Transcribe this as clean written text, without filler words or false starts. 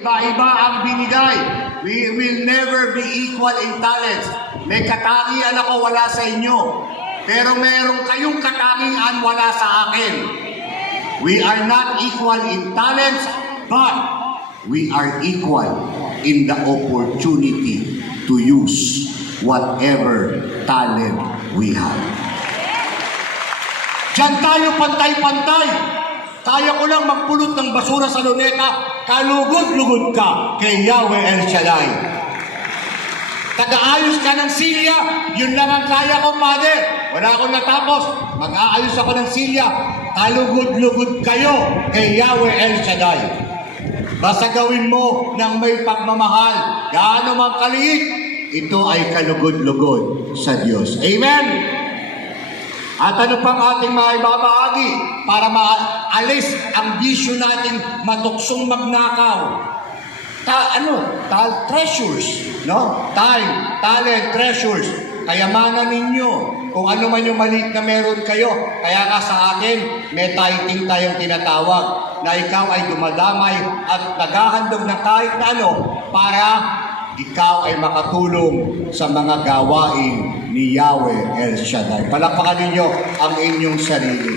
Iba-iba ang binigay. We will never be equal in talents. May katangian ako, wala sa inyo. Pero meron kayong katangian, wala sa akin. We are not equal in talents, but we are equal in the opportunity to use whatever talent we have. Diyan tayo pantay-pantay. Kaya ko lang magpulot ng basura sa luneta, kalugod-lugod ka kay Yahweh El Shaddai. Taga-ayos ka ng silya, yun lang ang kaya ko, Mother. Wala akong natapos, mag-aayos ako ng silya, kalugod-lugod kayo kay Yahweh El Shaddai. Basta gawin mo ng may pagmamahal, gaano man kaliit, ito ay kalugod-lugod sa Diyos. Amen? At ano pang ating maibabahagi para maalis ang bisyo natin matuksong magnakaw? Treasures, no? Time, talent, treasures. Kayamanan ninyo. Kung ano man yung maliit na meron kayo. Kaya nga sa akin, may tithing tayong tinatawag na ikaw ay dumadamay at naghahandog ng kahit na ano para ikaw ay makatulong sa mga gawain ni Yahweh El Shaddai. Palakpakan ninyo ang inyong sarili.